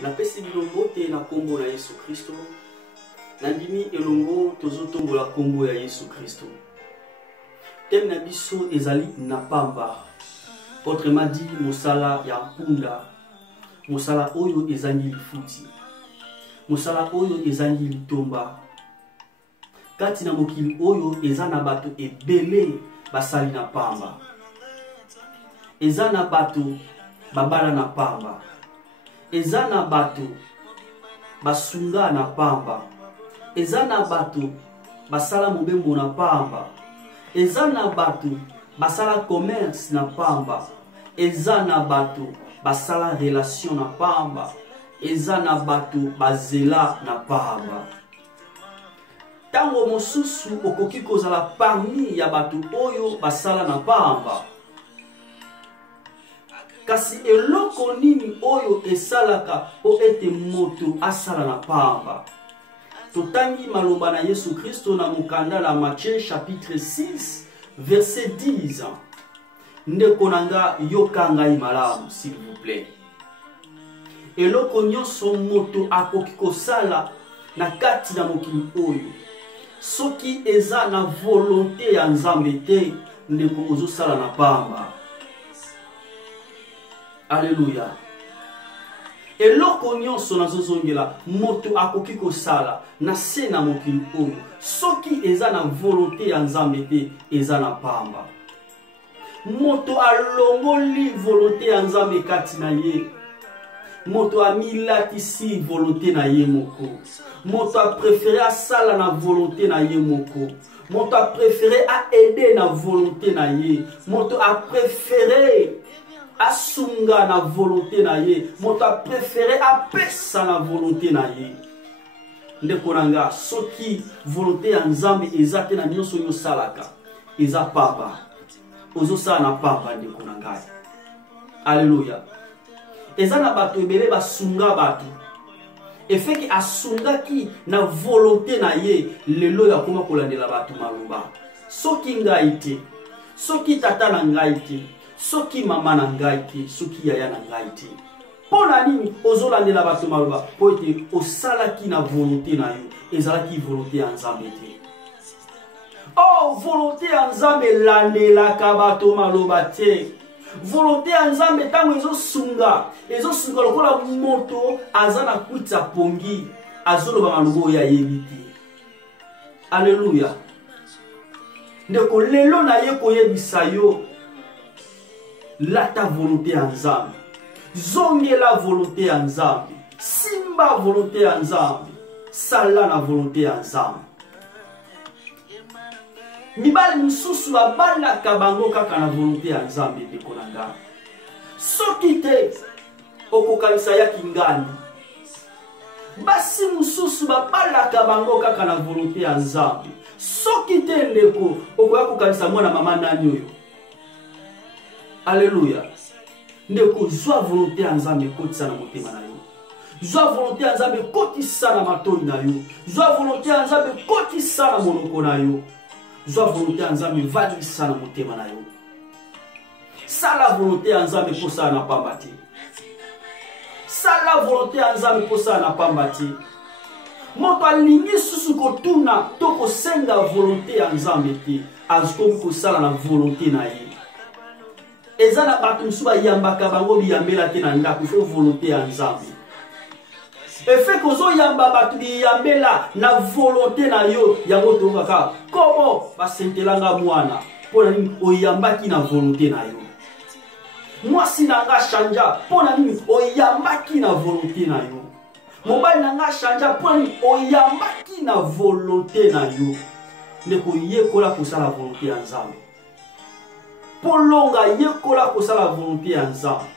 Na pesi bilongo te na kombo na Yesu Kristo. Nandimi elongo tozotombo la kombo ya Yesu Kristo. Tem na biso ezali na pamba. Autrement dit, mosala ya mpunda. Mosala oyo ezangi lifuti. Mosala oyo ezangi litomba. Kati na mokili oyo ezana bato ebele basali na pamba. Ezana bato babala na pamba. Ezana bato basunga na pamba. Ezana bato basala mobembo na pamba. Ezana bato basala commerce na pamba. Ezana bato basala relation na pamba. Ezana bato bazela na pamba. Tango mosusu okoki kozala parmi ya bato oyo basala na pamba. Kasi eloko nini oyo esalaka po ete moto asala na pamba. Totangi maloba na Yesu Kristo na mukanda la Matthieu chapitre 6 verset 10. Ndeko nanga yoka ngai malamu s'il vous plaît. Eloko nyonso moto akoki kosala na kati na mokili oyo. Soki eza na volonté ya Nzambe te, ndeko ozosala na pamba. Alléluia. Eloko nyonso nazozongela moto akoki kosala na se na mokili oyo. Soki eza na volonté ya Nzambe te, eza na pamba. Moto alongoli volonté ya Nzambe kati na ye. Moto amilatisi volonté na ye moko. Moto a préféré asala na volonté na ye moko. Moto a préféré a aider na volonté na ye. Moto a préféré asunga na volonté na ye. Moto a préféré apesa na volonté na ye. Ndeko nanga soki volonté ya Nzambe eza te na nyonso yo salaka. Eza pamba. Ozosala na pamba ndeko nanga. Alléluia. Eza na bato ebele basunga bato. Efeki asunga ki na volonté na ye lelo ya koma kolandela bato maloba. Soki ngai te, soki tata na ngai te, soki mama na ngai te, soki yaya na ngai te. Pona nini ozolandela bato maloba po ete osalaki na volonté na yo ezalaki volonté ya Nzambe te. Oh, volonté ya Nzambe landelaka bato maloba te. Volonté ya Nzambe tango ezosunga lokola moto azana kwitsa pongi azoloba malobo ya yebi te. Alléluia. Ndeko lelo na ye koyebisa yo lata volonté ya Nzambe. Zongela volonté ya Nzambe. Simba volonté ya Nzambe. Sala na volonté ya Nzambe. Mibali misusu babalaka bango kaka na volonté ya Nzambe ndeko na ngai. Soki te okokanisa ya kingani. Basi misusu babalaka bango kaka na volonté ya Nzambe. Soki te ndeko okoya kokanisa mwana mama nani oyo. Alléluia. Ndeko zwa volonté ya Nzambe kotisa na motema na yo. Zwa volonté ya Nzambe kotisa na matoi na yo. Zwa volonté ya Nzambe kotisa na monoko na yo. Zwa volonté ya Nzambe valisa na motema na yo. Sala volonté ya Nzambe posala na pamba te. Sala volonté ya Nzambe posala na pamba te. Moto alingi susu kotuna to kosenga volonté ya Nzambe te. Azikomi kosala na volonté na ye. Eza na bato misusu bayambaka bango biyambela te na ndako ifo volonté ya Nzambe. Efe kozo yamba bato biyambela na volonté na yo yango tokaka. Komo basentelanga mwana pona nini oyambaki na volonté na yo. Mwasi nanga chanja pona nini oyambaki na volonté na yo. Mobali nanga chanja pona nini oyambaki na volonté na yo. Ndeko yekola kosala volonté ya Nzambe. Polonga yekola kosala volonté ya Nzambe.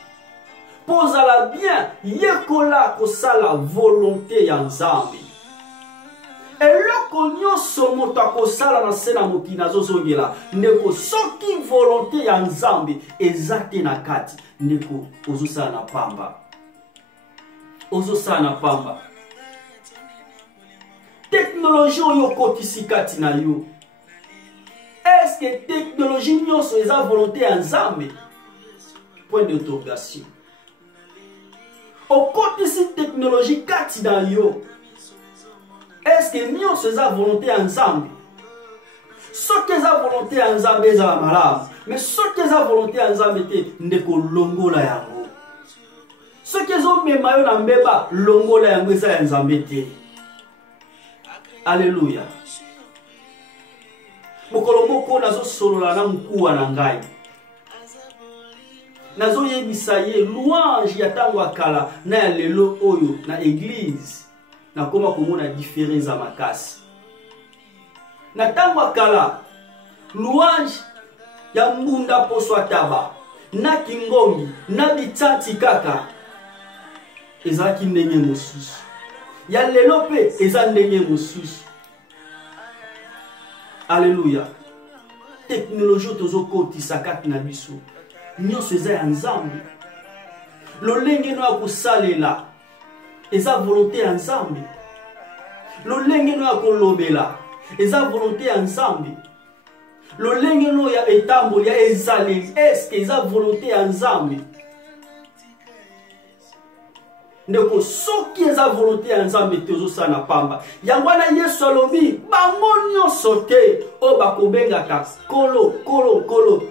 Pozala bien yekola kosala volonté ya Nzambe. Eloko nyonso moto akosala na se na mokili nazozongela ndeko soki volonté ya Nzambe eza te na kati ndeko ozosala na pamba. Ozosala na pamba. Technologie oyo kotisi kati na yo. Est-ce que technologie nyonso eza volonté ya Nzambe? Point d'interrogation. okotisi technologie kati na yo. Est-ce que nyonso eza volonté ya Nzambe? Soki eza volonté ya Nzambe eza malamu, mais soki eza volonté ya Nzambe te ndeko longola yango. Soki ezomema yo na mbeba longola yango eza ya Nzambe te. Alléluia. Mokolo moko nazosolola na mkuwa na ngai. Nazoyebisa ye louange ya tango akala na ya lelo oyo na église. Nakoma komona différence ya makasi. Na tango akala louange ya mbunda poso ataba na kingongi na bitati kaka ezalaki ndenge mosusu. Ya lelo pe eza ndenge mosusu. Alléluia. Technologie tozokotisa kati na biso. Nyonso eza ya Nzambe. Lolenge no ya kosalela eza volonté ya Nzambe. Lolenge no ya kolobela eza volonté ya Nzambe. Lolenge no ya etamboli ya ezaleli eske eza volonté ya Nzambe. Ndeko soki eza volonté ya Nzambe te ozosala pamba. Yango wana Yesu alobi bango nyonso te o bakobengaka kolo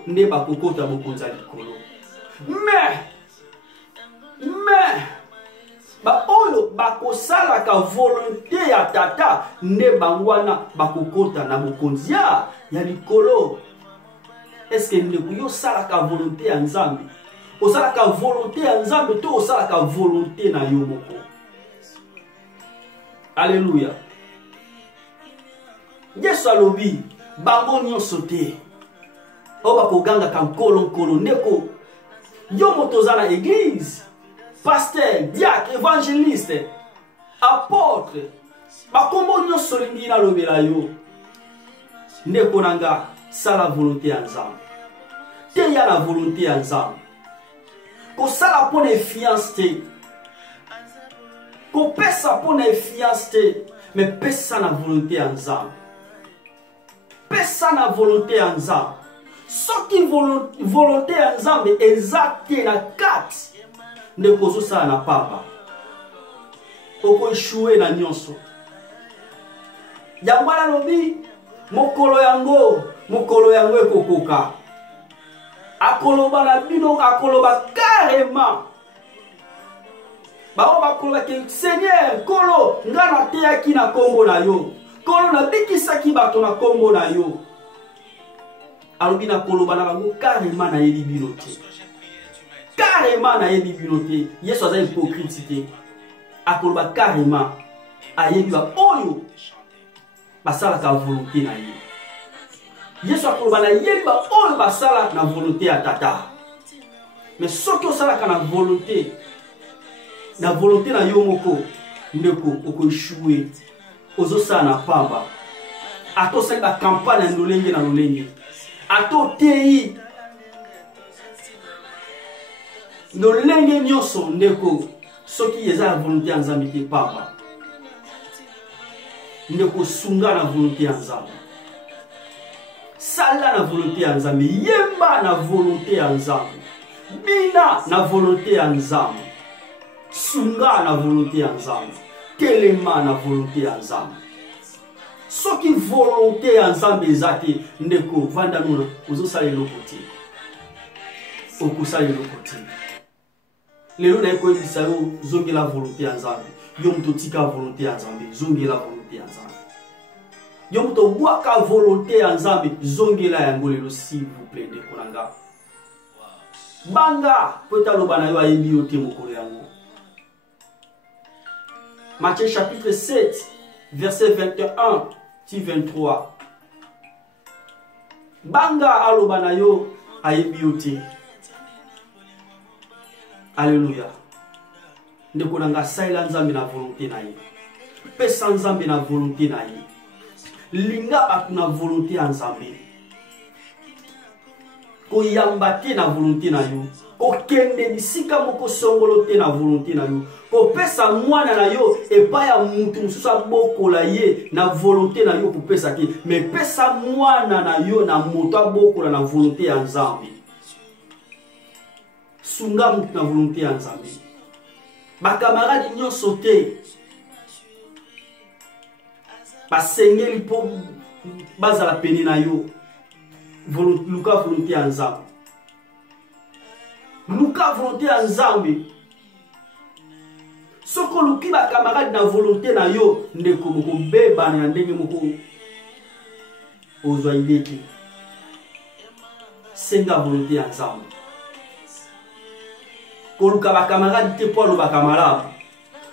nde bakokota bokonza likolo. Mais ba oyo bakosalaka volonté ya tata nde bango wana bakokota na bokonzi ya likolo. Est-ce que ndeko yo salaka volonté ya Nzambe? Osalaka volonté ya Nzambe to osalaka volonté na yo moko? Alléluia. Yesu alobi bango nyonso te o bakoganga ka nkolo ndeko yo motoza na église, pasteur, diacre, évangéliste, apôtre, bakombo nyonso lingi na lobela yo ndeko nanga sala volonté ya Nzambe. Te ya na volonté ya Nzambe. Kosala pona fiance te. Kopesa pona fiance te, mais pesa na volonté ya Nzambe. Pesa na volonté ya Nzambe. Soki volonté ya Nzambe ezate na kati ndeko zosala na pamba. Oko échouer na nyonso. Yango lobi mokolo yango ekokoka. Akoloba na bino akoloba carrément. Bao bakoloba ke Seigneur kolo ngana teyaki na kombo na yo. Kolo na bikisaki bato na kombo na yo. Alobi na koloba na bango carrément na yebi bino te. Carrément na yebi bino te. Yesu aza hypocrite te. Akoloba carrément ayebi ba oyo basalaka volonté na ye. Yesu akoloba na yeba oyo basala na volonté ya tata. Mais soki osalaka na volonté na yo moko ndeko oko échouer. Ozosala na pamba. Ato sali ba campagne na lolenge. Ato tei lolenge nyonso ndeko soki eza na volonté ya Nzambe te pamba. Ndeko sunga na volonté ya Nzambe. Sala na volonté ya Nzambe, yemba na volonté ya Nzambe, bina na volonté ya Nzambe, sunga na volonté ya Nzambe, telema na volonté ya Nzambe. Soki volonté ya Nzambe ezate ndeko vanda nuna ozosala eloko te. Okosala eloko te. Lelo na ekoyebisa yo zongela volonté ya Nzambe. Yo muto tika volonté ya Nzambe, zongela volonté ya Nzambe. Yo muto waka volonté ya Nzambe, zongela yango lelo s'il vous plaît ndeko nanga. Banga pota loba na yo ayebi yo te mokolo yango. Matthieu chapitre 7 verset 21-23. Banga aloba na yo ayebi yo te. Alléluia. Ndeko nanga saila Nzambe na volonté na ye. Pesa Nzambe na volonté na ye. Linga batu na volonté ya Nzambe. Koyamba te na volonté na yo. Kokende bisika moko songolo te na volonté na yo. Kopesa mwana na yo epa ya mutu mususu abokola ye na volonté na yo kopesa te. Mais pesa mwana na yo na moto abokola na volonté ya Nzambe. Sunga mutu na volonté ya Nzambe. ba camarade nyonso te basengeli po bazala pene na yo luka volonté ya Nzambe. Luka volonté ya Nzambe. Soko luki ba camarade na volonté na yo ndeko moko beba na ndenge moko ozwa ideki. Senga volonté ya Nzambe. Koluka ba camarade te po lo ba camarade.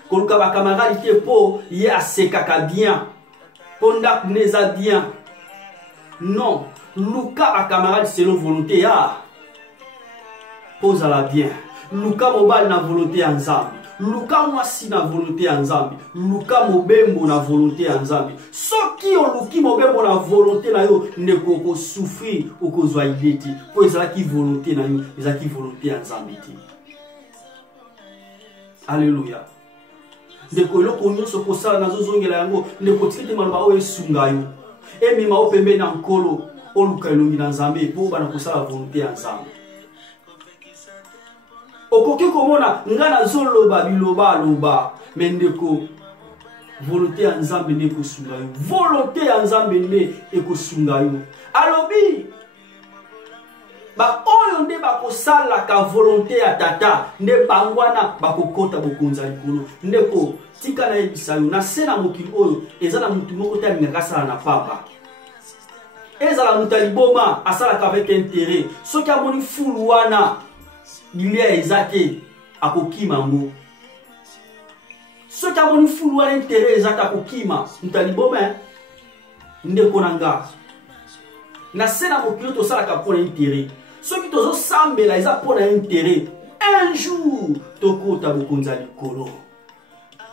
Koluka ba camarade te po ye asekaka bien. Ponda neza bien. Non, luka ba camarade selon volonté ya. Pose la bien. Luka mobile na volonté ya Nzambe. Luka mwasi na volonté ya Nzambe. Luka mobembo na volonté ya Nzambe. Soki oluki mobembo na volonté na yo ndeko ko souffrir okozwa ideti. Po ezalaki volonté na yo, ezalaki volonté ya Nzambe te. Alléluia. Ndeko eloko nyonso kosala nazozongela yango ndeko tikete maloba oyo esunga yo. Emema o pembe na nkolo oluka elongi na Nzambe po bana kosala volonté ya Nzambe. Okoki komona nga nazoloba biloba aloba mendeko volonté ya Nzambe nde kosunga yo. Volonté ya Nzambe nde ekosunga yo. Alobi ba oyo nde bakosala ka volonté ya tata nde bangwana bakokota bokonza likolo. Ndeko tika na yebisa yo na sena mokili oyo ezala mutu moko te alingaka sala na papa. Ezala mutu aliboma asalaka avec intérêt. Soki amoni fulu wana bilia ezate akokima ngo. Soki amoni fulu wana intérêt ezate akokima mutu aliboma ndeko nanga. Na sena mokili to salaka pona intérêt. Soki tozo sambela eza pona intérêt. Un jour tokota bokonza likolo.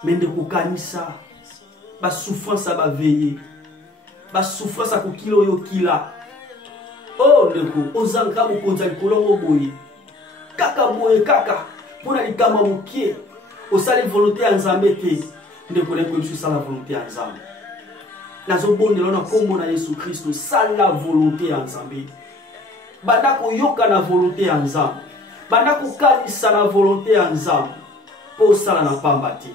Mende kokanisa ba souffrance ba veiller. Ba souffrance akokilo yo kila. Oh ndeko ozanga bokonza likolo moboyi. Kaka boye kaka pona likama mokie osali volonté ya Nzambe te ndeko leko biso sala volonté ya Nzambe. Nazo bondela na kombo na Yesu Kristo sala volonté ya Nzambe. Banda koyoka na volonté ya Nzambe. Banda kokanisa na volonté ya Nzambe. Po sala na pamba te.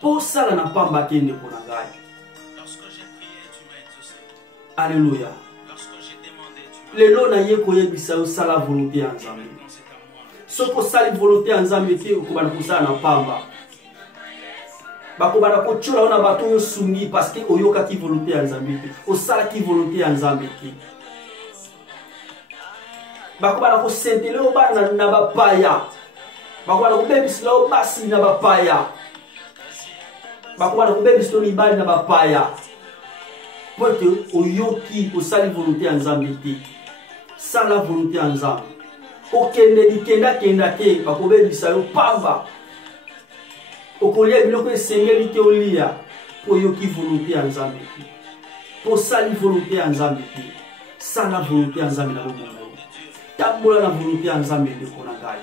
Po sala na pamba te ndeko na ngai. Alléluia. Lelo na ye koyebisa yo sala volonté ya Nzambe. Soko sali volonté ya Nzambe te okobana kosala na pamba. Bakobana kochola ona bato yo sungi parce que oyoka ki volonté ya Nzambe te. Osala ki volonté ya Nzambe te. Bakobana ko sentele obana na bapaya. Bakobana ko bebisila obasi na bapaya. Bakobana ko bebisila ibali na bapaya. Pote oyoki osali volonté ya Nzambe te. Sala volonté ya Nzambe. Okende dikenda kenda te bakobebisa yo pamba. Okolia biloko esengeli te olia po yoki volonté ya Nzambe te. Po sali volonté ya Nzambe te. Sala volonté ya Nzambe na bomo. Tambola na volonté ya Nzambe ndeko na ngai.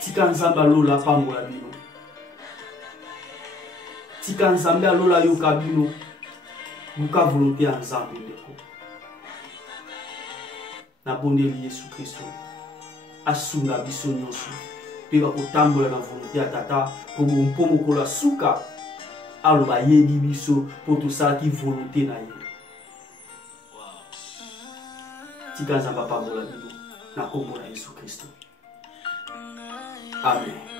Tika Nzambe alola pambola bino. Tika Nzambe alola yoka bino. Luka volonté ya Nzambe ndeko. Na bondeli Yesu Kristo. Asunga biso nyonso. Peba kotambola na volonté ya tata. Kobo mpomo kola suka. Aloba yebi biso. Po tosala ki volonté na ye. Tika Nzambe pambola bino. Na kombo na Yesu Kristo. Amen.